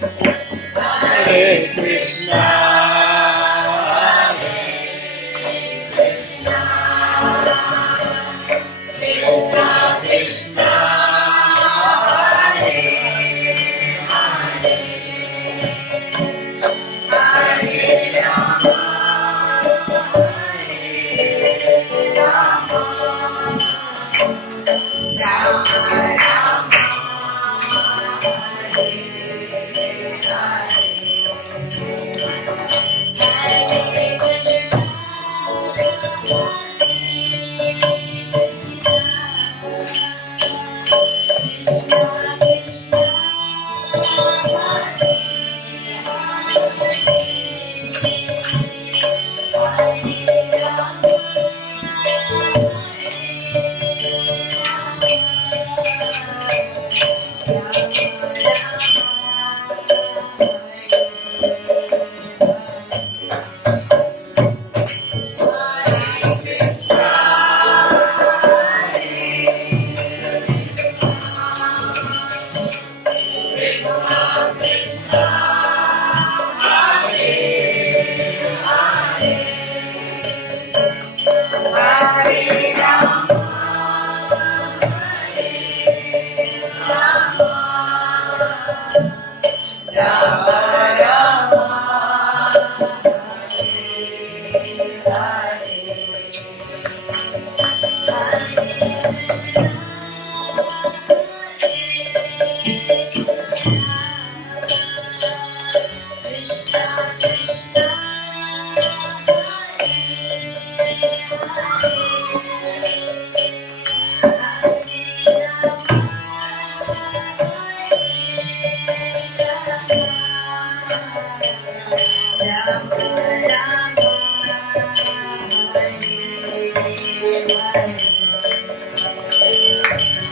Hare Krishna, Hare Krishna, Krishna Krishna, Hare Hare, Hare Rama, Rama Rama,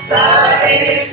Hare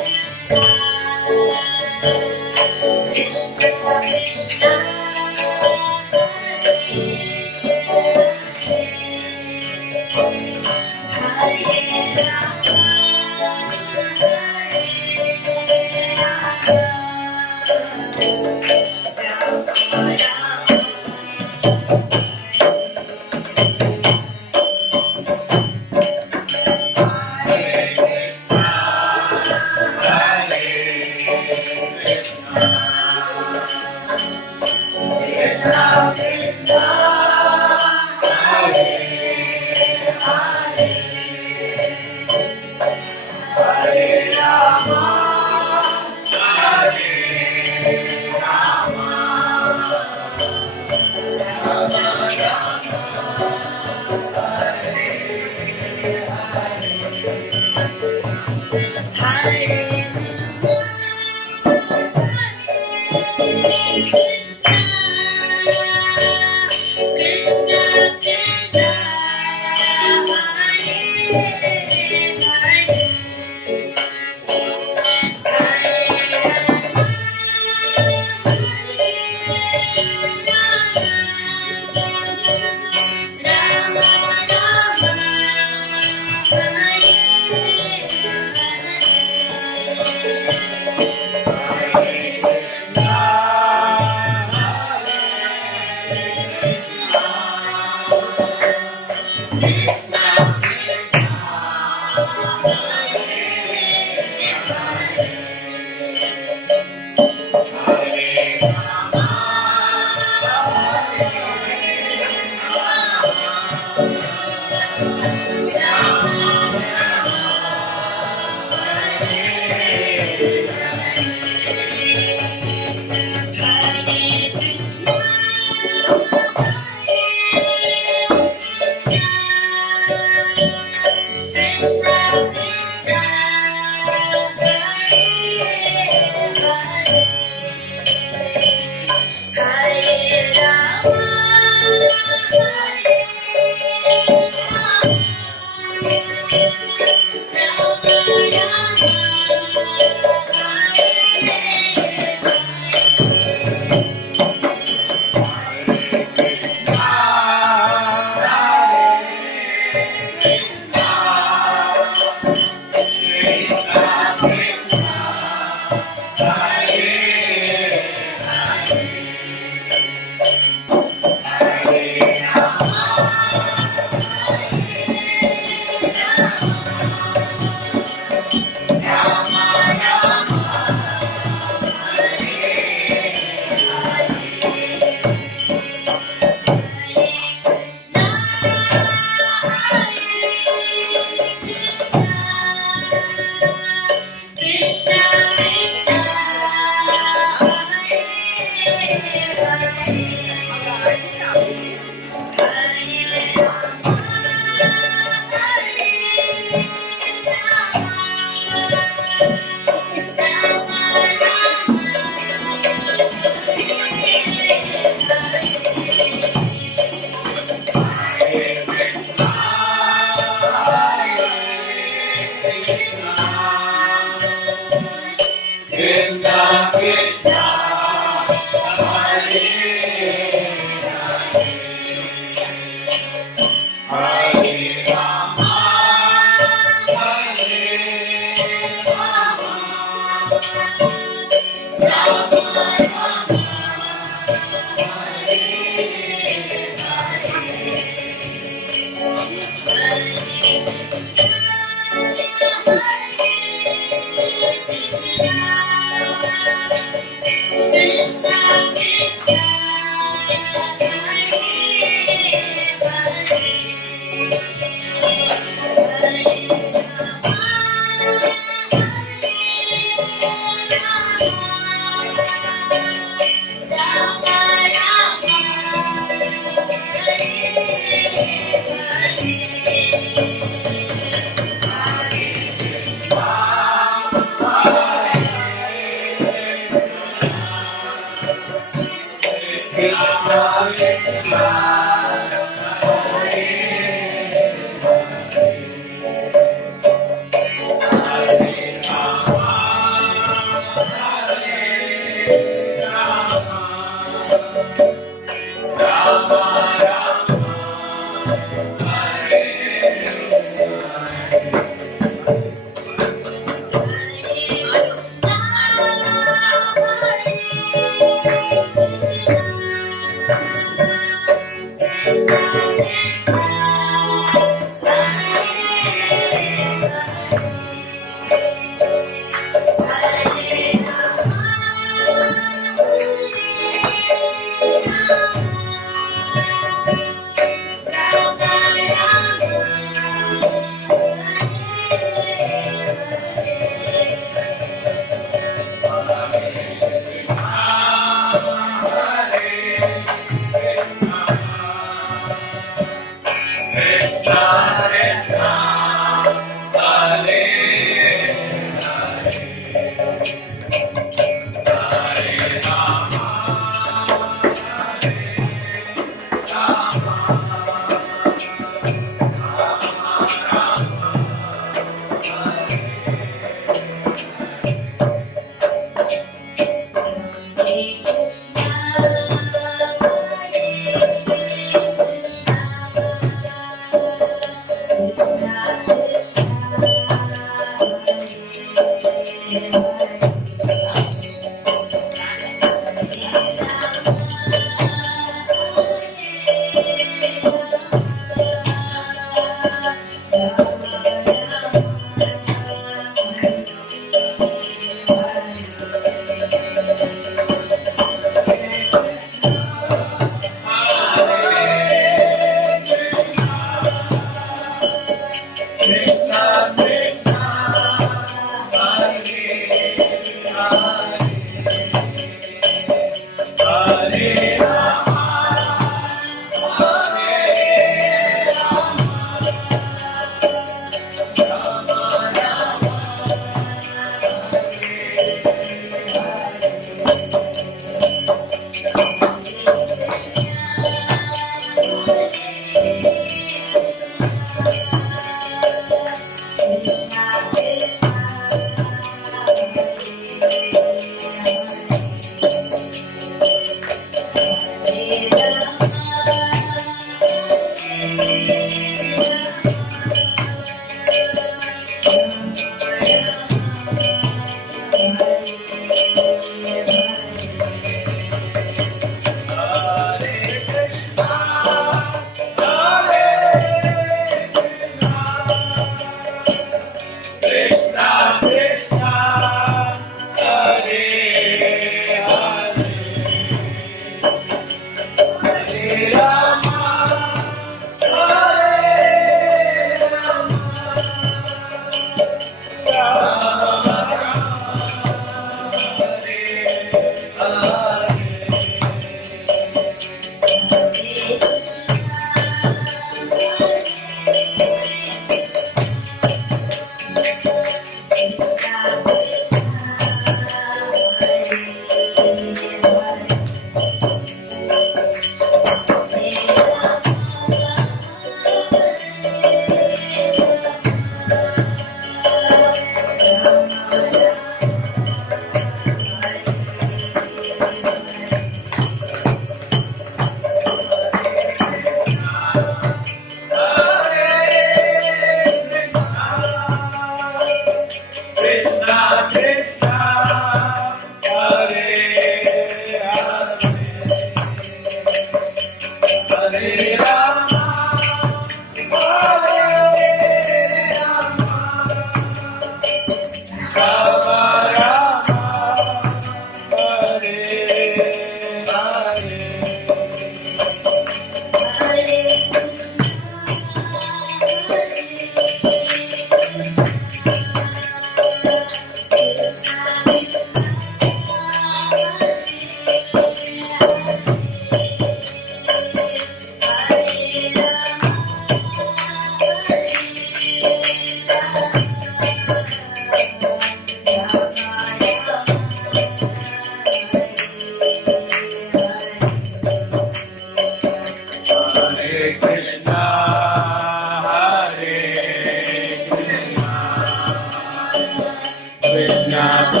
Krishna,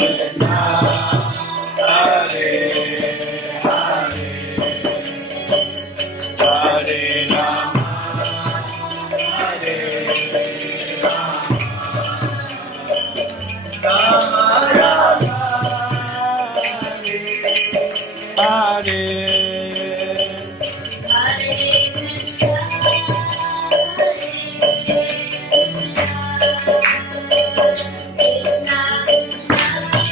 Krishna,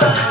Hare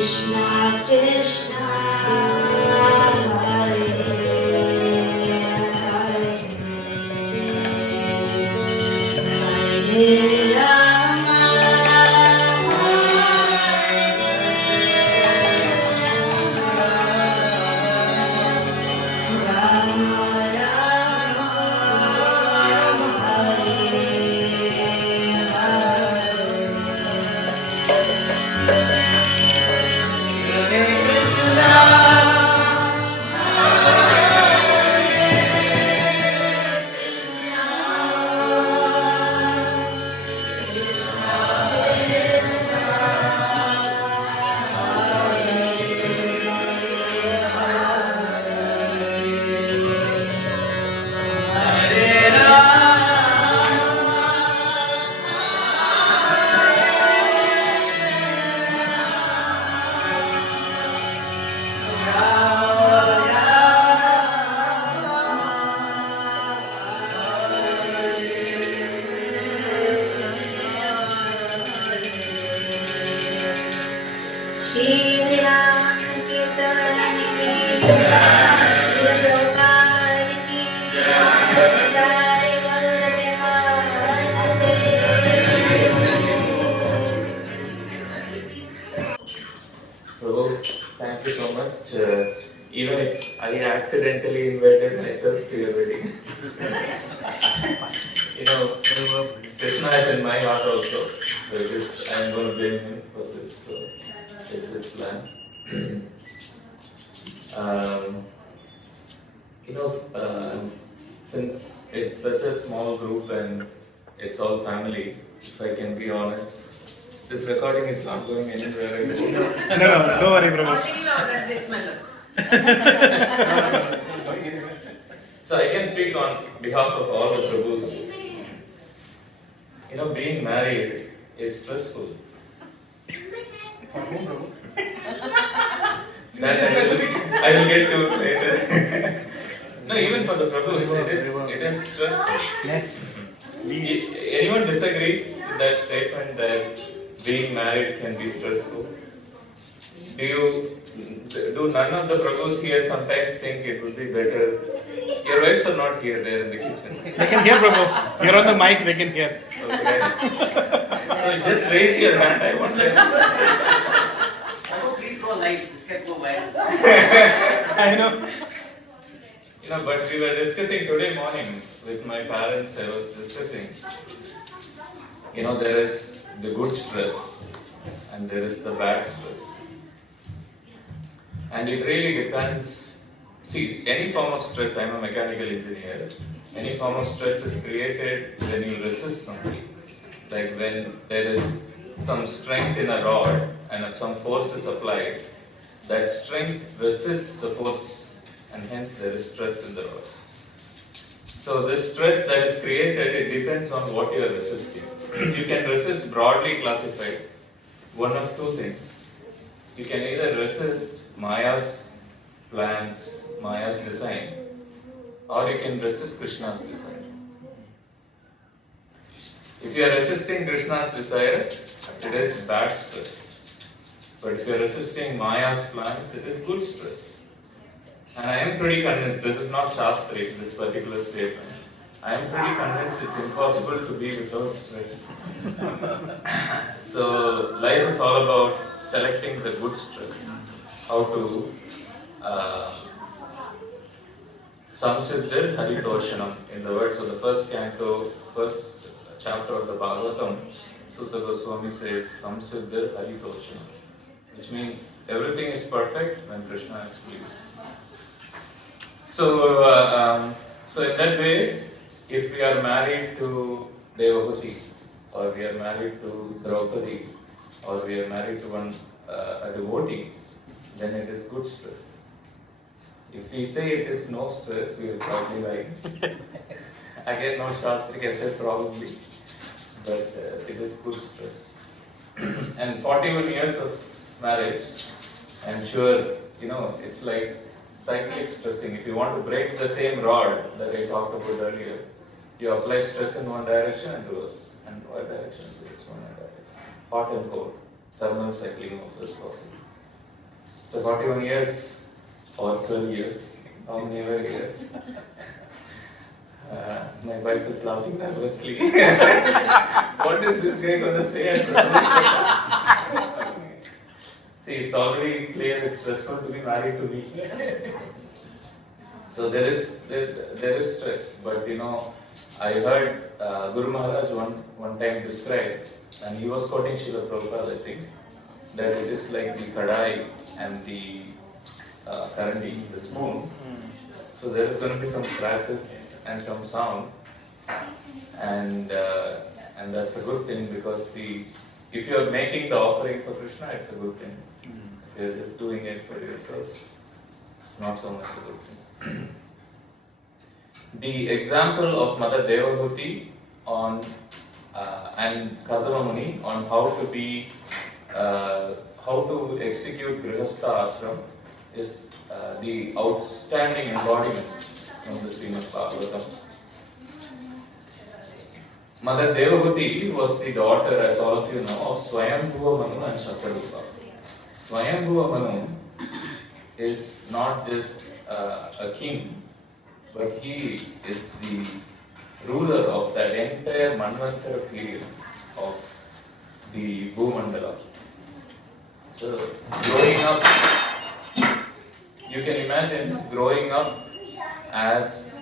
Krishna Krishna Hare Hare Hare Rama Rama Shri Ram Kirtan Ki Shri Prabhupada Ki Nitai Gaur Premanande. Prabhu, thank you so much. Even if I accidentally invited myself to your wedding, Krishna is in my heart also. So I am going to blame him for this. So it's his plan. um, since it's such a small group and it's all family, if I can be honest, this recording is not going anywhere. No, don't worry, Prabhu. So I can speak on behalf of all the Prabhus. Being married is stressful. For whom, Prabhu? That I will get to later. No, even for the Prabhus, it is stressful. Anyone disagrees with that statement that being married can be stressful? Do none of the Prabhus here sometimes think it would be better? Your wives are not here, they are in the kitchen. They can hear, Prabhu. You're on the mic, they can hear. Okay. So just raise your hand, I want to. Please go live. This can go viral. I know. But we were discussing today morning with my parents. I was discussing. There is the good stress and there is the bad stress. And it really depends. See, any form of stress, I'm a mechanical engineer, any form of stress is created when you resist something. Like when there is some strength in a rod and some force is applied, that strength resists the force and hence there is stress in the rod. So this stress that is created, it depends on what you are resisting. You can resist broadly classified one of two things. You can either resist Maya's plans, Maya's design, or you can resist Krishna's desire. If you are resisting Krishna's desire, it is bad stress. But if you are resisting Maya's plans, it is good stress. And I am pretty convinced, this is not Shastri, this particular statement. I am pretty convinced it's impossible to be without stress. So life is all about selecting the good stress. How to Samsiddhir Haritoshanam. In the words of the first canto, first chapter of the Bhagavatam, Sutta Goswami says Samsiddhir Haritoshanam, which means everything is perfect when Krishna is pleased. So in that way, if we are married to Devahuti, or we are married to Draupadi, or we are married to a devotee, then it is good stress. If we say it is no stress, we will probably like. Again, no Shastri can say probably, but it is good stress. And 41 years of marriage, I'm sure, it's like cyclic stressing. If you want to break the same rod that I talked about earlier, you apply stress in one direction and reverse, and one direction and reverse, one direction. Hot and cold. Thermal cycling also is possible. So 41 years or 12 years, how many ever years? My wife is laughing nervously. What is this guy going to say at the See, it's already clear it's stressful to be married to me. So there is stress, but I heard Guru Maharaj one time describe, and he was quoting Srila Prabhupada, I think, that it is like the kadai and the karandi, the spoon. So there is going to be some scratches and some sound, and that's a good thing, because if you are making the offering for Krishna, it's a good thing. If you are just doing it for yourself, it's not so much a good thing. The example of Mother Devahuti on and Kardama Muni on how to execute Grihastha Ashram is the outstanding embodiment from the Srimad Bhagavatam. Mother Devahuti was the daughter, as all of you know, of Swayambhuva Manu and Shatarupa. Swayambhuva Manu is not just a king, but he is the ruler of that entire Manvantara period of the Bhumandala. So, growing up, you can imagine growing up as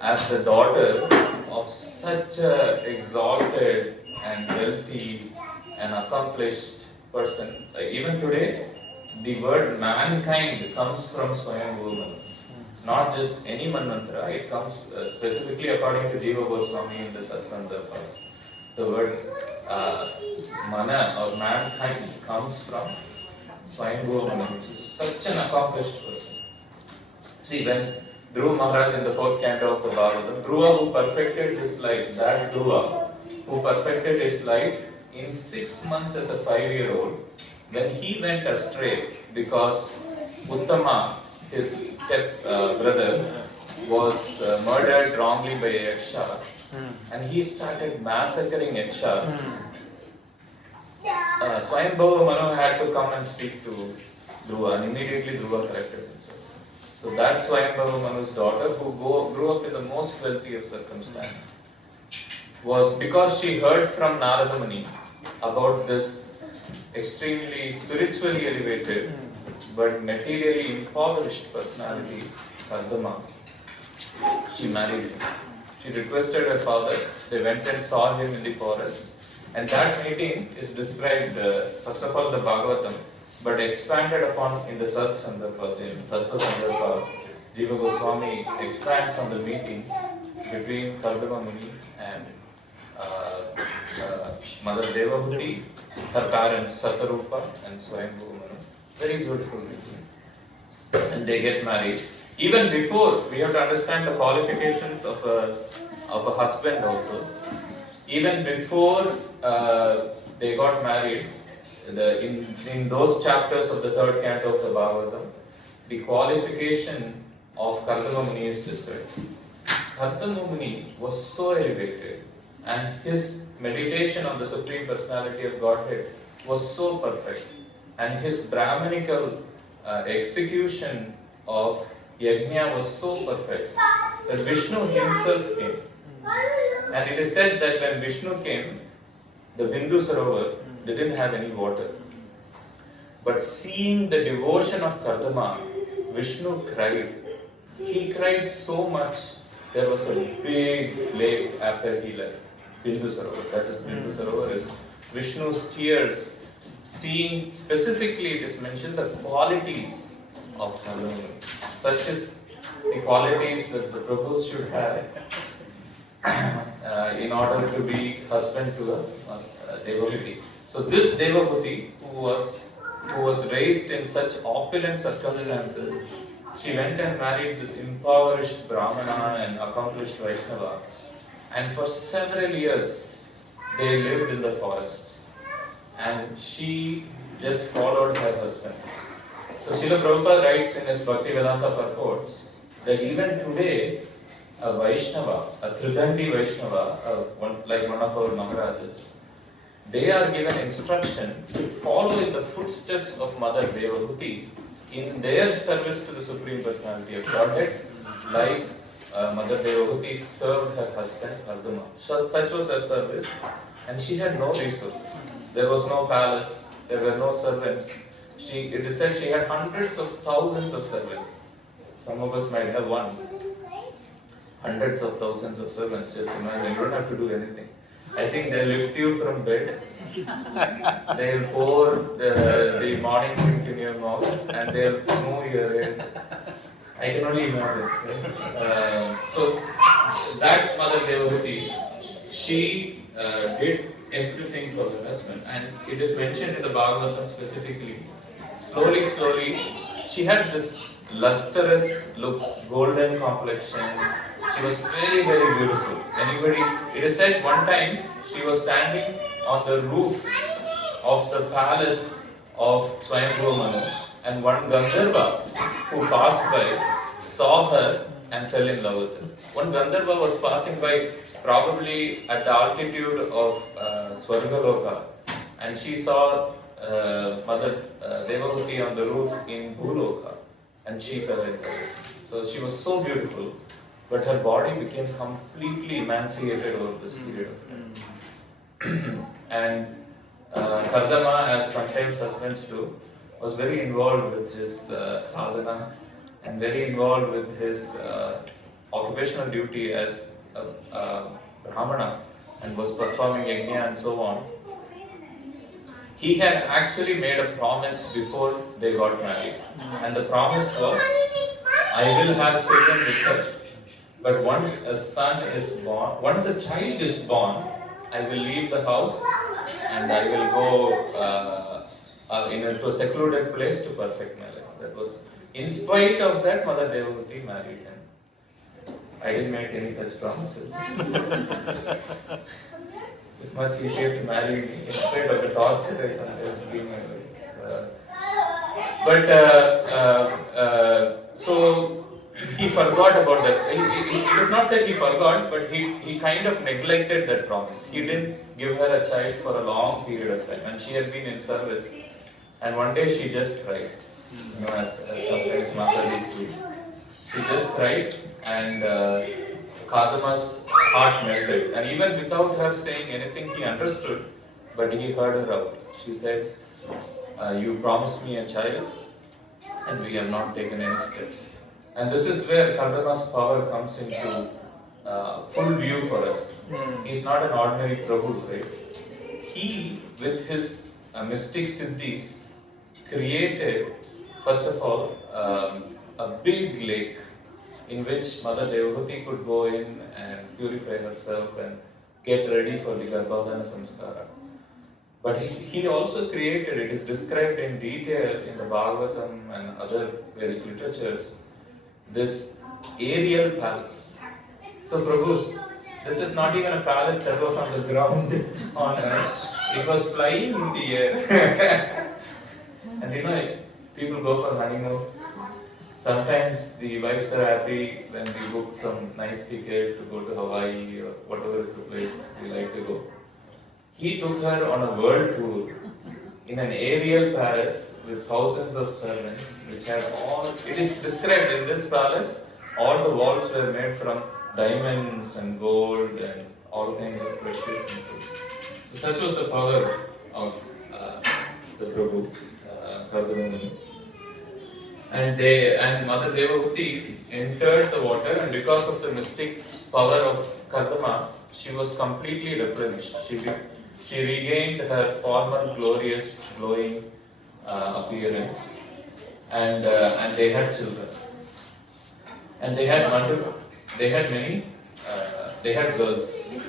the daughter of such an exalted and wealthy and accomplished person. Even today, the word mankind comes from Swayambhuva Manu. Not just any Manvantara, it comes specifically according to Jiva Goswami in the Satsandarbhas. The word mana or mankind comes from Swayambhuva Manu, which is such an accomplished person. See, when Dhruva Maharaj in the 4th canto of the Bhagavatam, Dhruva who perfected his life, that Dhruva who perfected his life in 6 months as a 5-year-old, when he went astray because Uttama, his step brother, was murdered wrongly by a Yaksha, and he started massacring Yakshas. Swayambhuva Manu had to come and speak to Dhruva, and immediately Dhruva corrected himself. So that's Swayambhuva Manu's daughter, who grew up in the most wealthy of circumstances, was because she heard from Narada Muni about this extremely spiritually elevated but materially impoverished personality, Kardama. She married him. She requested her father. They went and saw him in the forest. And that meeting is described, first of all, the Bhagavatam, but expanded upon in the Sat Sandarbhas. In Tattva Sandarbha, Jiva Goswami expands on the meeting between Kardama Muni and Mother Devahuti, her parents Satarupa and Swayambhuva Manu. Very beautiful meeting. And they get married. Even before, we have to understand the qualifications of a husband also. Even before they got married, in those chapters of the 3rd canto of the Bhagavatam, the qualification of Kardama Muni is described. Kardama Muni was so elevated, and his meditation on the Supreme Personality of Godhead was so perfect, and his Brahmanical execution of Yajna was so perfect that Vishnu himself came. And it is said that when Vishnu came, the Bindu Sarovar, they didn't have any water. But seeing the devotion of Kardama, Vishnu cried. He cried so much, there was a big lake after he left. Bindu Sarovar, that is Bindu Sarovar is Vishnu's tears. Seeing, specifically it is mentioned the qualities of Kardama. Such is the qualities that the Prabhus should have in order to be husband to a devotee. So this Devahuti, who was raised in such opulent circumstances, she went and married this impoverished Brahmana and accomplished Vaishnava, and for several years they lived in the forest, and she just followed her husband. So Srila Prabhupada writes in his Bhakti Vedanta purports that even today a Vaishnava, a Tridandi Vaishnava, like one of our Maharajas, they are given instruction to follow in the footsteps of Mother Devahuti in their service to the Supreme Personality of Godhead, like Mother Devahuti served her husband Ardhuma. So, such was her service, and she had no resources. There was no palace, there were no servants. It is said she had hundreds of thousands of servants. Some of us might have one. Hundreds of thousands of servants, just imagine, you don't have to do anything. I think they'll lift you from bed, they'll pour the morning drink in your mouth, and they'll move your head. I can only imagine. So, that Mother Devahuti, she did everything for her husband, and it is mentioned in the Bhagavatam specifically. Slowly, she had this lustrous look, golden complexion. She was very, very beautiful. It is said one time she was standing on the roof of the palace of Swayambhu Manu, and one Gandharva who passed by saw her and fell in love with her. One Gandharva was passing by probably at the altitude of Swargaloka, and she saw Mother Devahuti on the roof in Bhuloka, and she fell in love. So she was so beautiful, but her body became completely emaciated over this period of time. And Kardama, as sometimes husbands do, was very involved with his sadhana and very involved with his occupational duty as a Brahmana, and was performing yajna and so on. He had actually made a promise before they got married, and the promise was, I will have children with her, but once a child is born, I will leave the house and I will go to a secluded place to perfect my life. That was, in spite of that, Mother Devahuti married him. I didn't make any such promises. It's much easier to marry me in spite of the torture I sometimes give my wife. So he forgot about that. It is not said he forgot, but he kind of neglected that promise. He didn't give her a child for a long period of time, and she had been in service. And one day she just cried, as sometimes Mataris do. She just cried, and Kadama's heart melted. And even without her saying anything, he understood, but he heard her out. She said, you promised me a child, and we have not taken any steps. And this is where Kardama's power comes into full view for us. He is not an ordinary Prabhu, right? He, with his mystic siddhis, created, first of all, a big lake in which Mother Devahuti could go in and purify herself and get ready for the Garbhodana Samskara. But he also created, it is described in detail in the Bhagavatam and other Vedic literatures, this aerial palace. So Prabhus, this is not even a palace that was on the ground on earth. It was flying in the air. And people go for honeymoon. Sometimes the wives are happy when we book some nice ticket to go to Hawaii or whatever is the place we like to go. He took her on a world tour in an aerial palace with thousands of servants, which had it is described in this palace, all the walls were made from diamonds and gold and all kinds of precious metals. So such was the power of the Prabhu, Kardama. And Mother Devahuti entered the water, and because of the mystic power of Kardama, she was completely replenished. She regained her former glorious, glowing appearance, and they had children. And they had girls.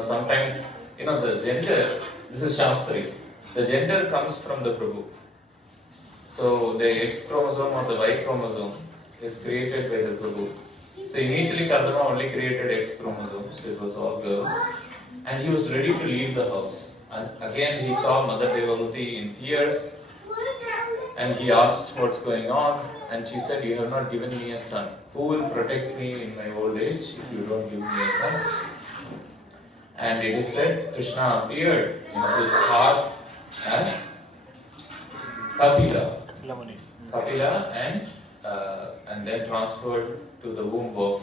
Sometimes, the gender, this is Shastri, the gender comes from the Prabhu. So the X chromosome or the Y chromosome is created by the Prabhu. So initially Kardama only created X chromosomes, it was all girls. And he was ready to leave the house. And again he saw Mother Devahuti in tears, and he asked what's going on, and she said, you have not given me a son. Who will protect me in my old age if you don't give me a son? And it is said Krishna appeared in his heart as Kapila. Kapila and then transferred to the womb of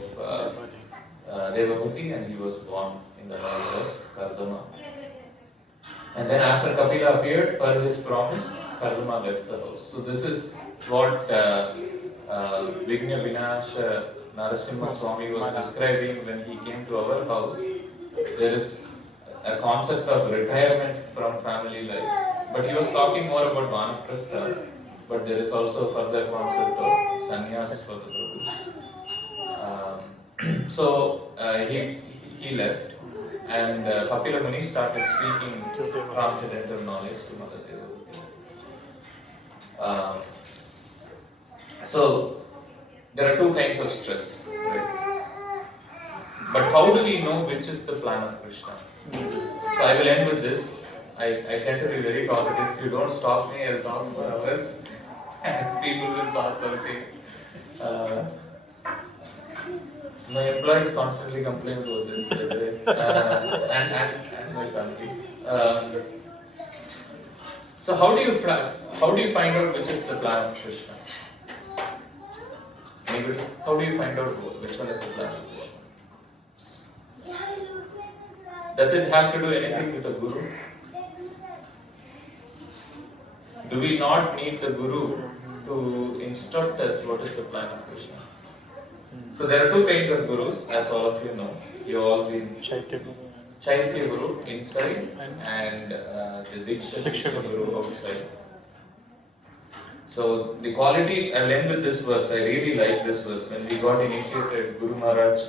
Devahuti, and he was born in the house of Kardama. And then after Kapila appeared, per his promise, Kardama left the house. So this is what Vigna Vinasha Narasimha Swami was describing when he came to our house. There is a concept of retirement from family life. But he was talking more about Vanaprastha, but there is also a further concept of sannyas for the Prabhus. So he left, and Kapila Muni started speaking transcendental knowledge to Mother Devavati. So there are two kinds of stress, right? But how do we know which is the plan of Krishna? So I will end with this. I tend to be very talkative. If you don't stop me, I'll talk for hours and people will pass out. My employees constantly complain about this, by the way, and my family. So how do you find out which is the plan of Krishna? Anybody? How do you find out which one is the plan of Krishna? Does it have to do anything with the Guru? Do we not need the Guru to instruct us what is the plan of Krishna? So there are two kinds of Gurus, as all of you know. You all been Chaitya Guru inside and the Diksha Guru outside. So the qualities, I'll end with this verse. I really like this verse. When we got initiated, Guru Maharaj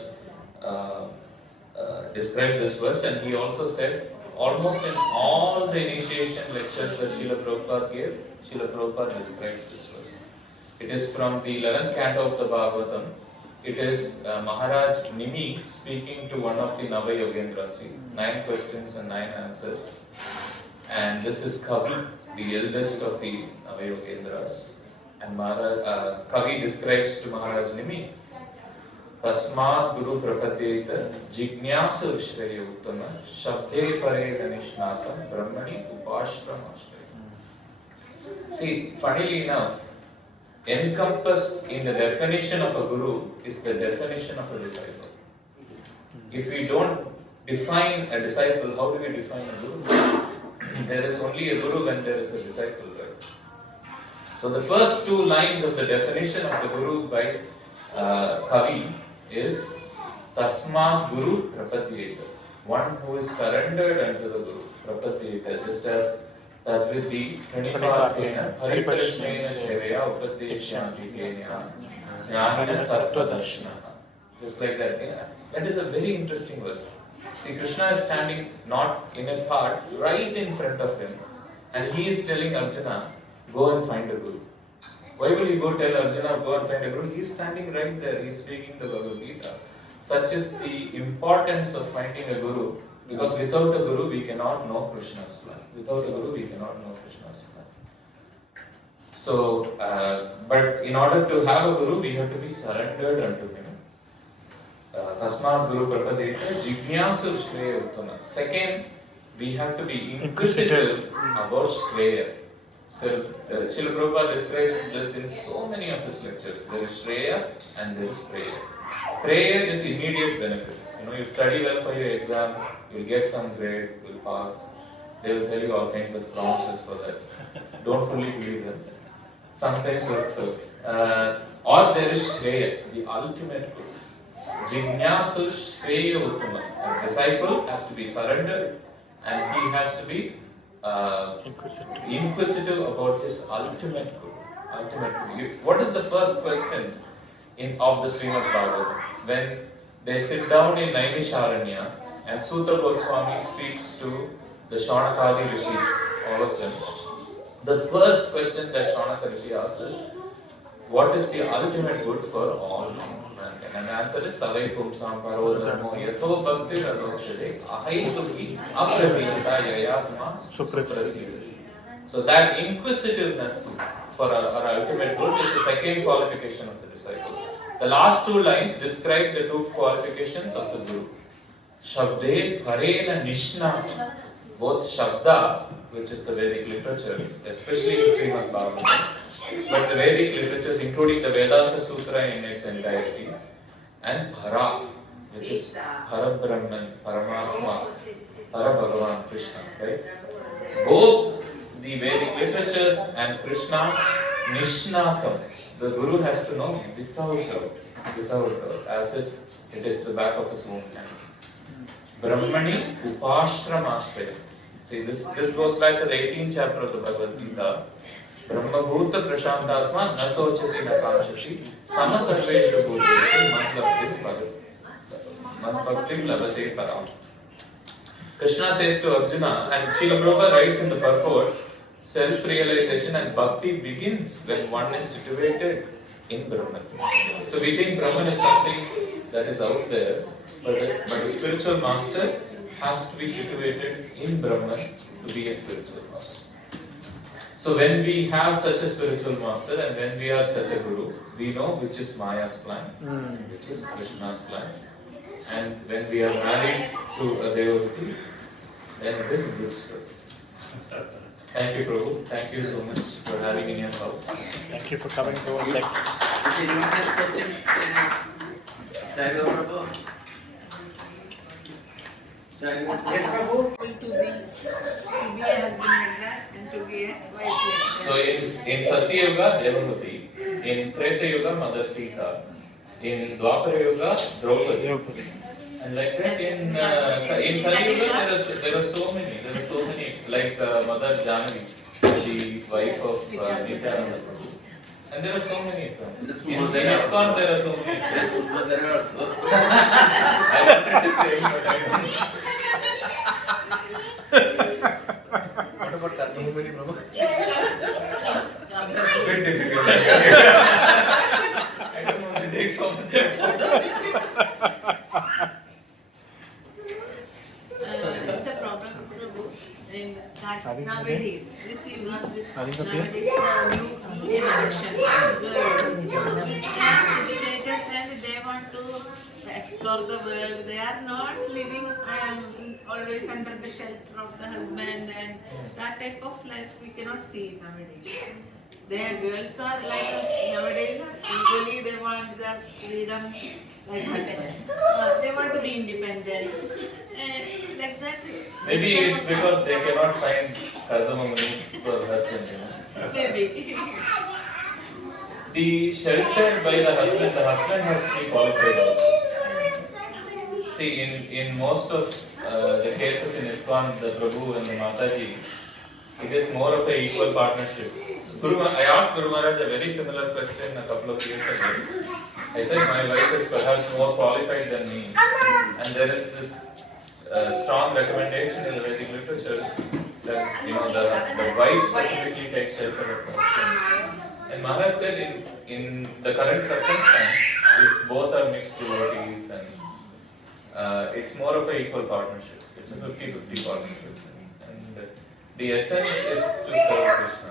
described this verse, and he also said, almost in all the initiation lectures that Srila Prabhupada gave, Srila Prabhupada described this verse. It is from the 11th canto of the Bhagavatam. It is Maharaj Nimi speaking to one of the Nava Yogendras, 9 questions and 9 answers. And this is Kavi, the eldest of the Nava Yogendras. And Kavi describes to Maharaj Nimi, Tasmat Guru Prapadyeta Jignyasa Shreya Uttama Shabde Pare Ganishnata Brahmani Upashram Ashraya. See, funnily enough, encompassed in the definition of a guru is the definition of a disciple. If we don't define a disciple, how do we define a guru? There is only a guru when there is a disciple, right? So the first 2 lines of the definition of the guru by Kavi is Tasma Guru Prapadyeta. One who is surrendered unto the Guru. Prapadyeta, just as Tadvidhi Pranipathena Pariprashnena Shreya Upadeshyanti Kenya Jnanina Tattva Darshana. Just like that. Yeah. That is a very interesting verse. See, Krishna is standing not in his heart, right in front of him, and he is telling Arjuna, go and find a Guru. Why will he go tell Arjuna, go and find a Guru? He is standing right there, he is speaking the Bhagavad Gita. Such is the importance of finding a Guru, because without a Guru we cannot know Krishna's plan. Without a Guru we cannot know Krishna's plan. So, but in order to have a Guru, we have to be surrendered unto him. Tasmat Guru Prapadeta Jignyasa Shreya Uttama. Second, we have to be inquisitive about Shreya. So, Srila Prabhupada describes this in so many of his lectures. There is Shreya and there is prayer. Prayer is immediate benefit. You study well for your exam, you'll get some grade, you'll pass. They will tell you all kinds of promises for that. Don't fully believe them. Sometimes works out. Or there is Shreya, the ultimate good. Jignyasa Shreya Uttama. A disciple has to be surrendered and he has to be inquisitive about his ultimate good. What is the first question of the Srimad Bhagavatam? When they sit down in Naimisharanya and Sutta Goswami speaks to the Shaunakadi Rishis, all of them, the first question that Shaunaka Rishi asks is, what is the ultimate good for all mankind? And the answer is Savai Pumsam Paro Dharmo Yatho Bhakti Radokshade Ahaituki Apratita Yayatma Suprasidhi. So that inquisitiveness for our ultimate good is the second qualification of the disciple. The last 2 lines describe the 2 qualifications of the Guru. Shabde Parena Nishna. Both Shabda, which is the Vedic literatures, especially in Srimad Bhagavatam, but the Vedic literatures, including the Vedanta Sutra in its entirety, and Para, which is Parabrahman, Paramatma, Parabhagavan, Krishna, right? Both the Vedic literatures and Krishna, Nishnakam, the Guru has to know without doubt, as if it is the back of his own hand. Brahmani Upashramashraya. See, this goes back to the 18th chapter of the Bhagavad Gita. Brahmabhuta Prashantatma Nasochati Nakanshati Sama Sarveshu Bhuteshu Madbhaktim Labate Param. Krishna says to Arjuna, and Srila Prabhupada writes in the purport, self-realization and bhakti begins when one is situated in Brahman. So we think Brahman is something that is out there, but the spiritual master has to be situated in Brahman to be a spiritual master. So when we have such a spiritual master and when we are such a guru, we know which is Maya's plan, which is Krishna's plan. And when we are married to a devotee, then it is good stuff. Thank you, Prabhu. Thank you so much for having me in your house. Thank you for coming to us. If you don't have questions, then Prabhu. Yes, Prabhu. To be a husband like that and to be a wife like that. So in Satya Yuga, Devavati, in Treta Yuga, Mother Sita, in Dwapara Yuga, Draupadi. And like that, in Kali Yuga, there are so many, like Mother Janani, the wife of Nityananda Prabhu. And there are so many examples. In ISKCON, there are so many examples. Yes, there are also. I wanted to say, but I don't know. What about Karnamumini, Prabhu? Bit difficult. I don't want to take so much effort. It's a problem, Prabhu. In that nowadays, this you have this I think okay. nowadays new generation girls, they are educated and they want to explore the world. They are not living always under the shelter of the husband, and that type of life we cannot see nowadays. Their girls are like nowadays equally they want the freedom like husband. They want to be independent and like that. Maybe it's because they cannot find Karnamumini for husband, you know. Maybe. The shelter by the husband has to be qualified also. See, in most of the cases in ISKCON, the Prabhu and the Mataji, it is more of an equal partnership. I asked Guru Maharaj a very similar question a couple of years ago. I said, my wife is perhaps more qualified than me. And there is this strong recommendation in the Vedic literatures that, you know, the wife specifically takes shelter of husband. And Maharaj said, in the current circumstance, if both are mixed devotees, and it's more of an equal partnership. It's a 50-50 partnership. And the essence is to serve Krishna.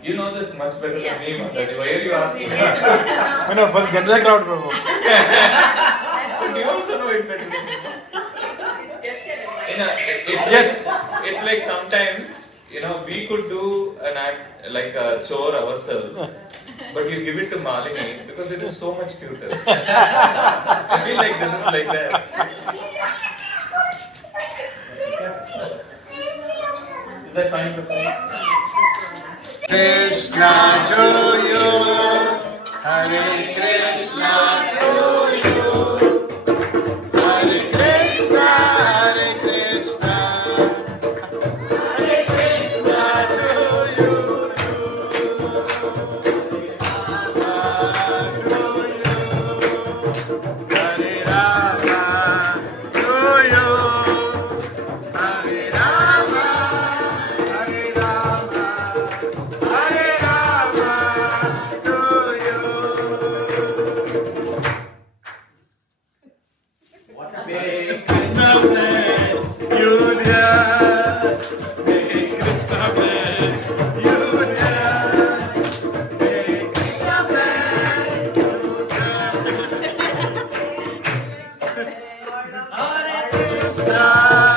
You know this much better than me, Mataji. Why are you asking me? No, first get the crowd, Prabhu. So do you also know it better than me? It's like sometimes, you know, we could do an act like a chore ourselves, but you give it to Malini because it is so much cuter. I feel like this is like that. Is that fine, Prabhu? Krishna to you, Hare Krishna to you, Hare Krishna, Hare Krishna, Hare Krishna to you, Hare Rama to you, Hare Rama, Hare Rama. Hare Rama to you. May Krishna bless you, dear. May Krishna bless you, dear. May Krishna bless you, dear. Hare Krishna.